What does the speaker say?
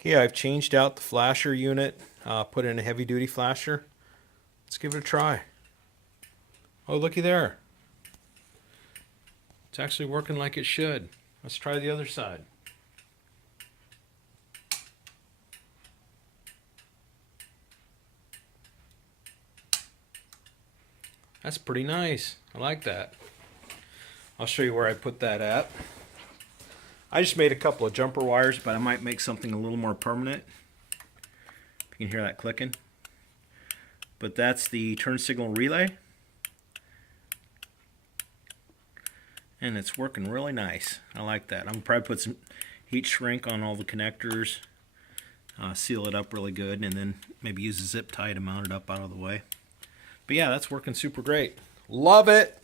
Okay, I've changed out the flasher unit, put in a heavy duty flasher. Let's give it a try. Oh, looky there. It's actually working like it should. Let's try the other side. That's pretty nice. I like that. I'll show you where I put that at. I just made a couple of jumper wires, but I might make something a little more permanent. You can hear that clicking. But that's the turn signal relay. And it's working really nice. I like that. I'm gonna probably put some heat shrink on all the connectors, seal it up really good, and then maybe use a zip tie to mount it up out of the way. But yeah, that's working super great. Love it.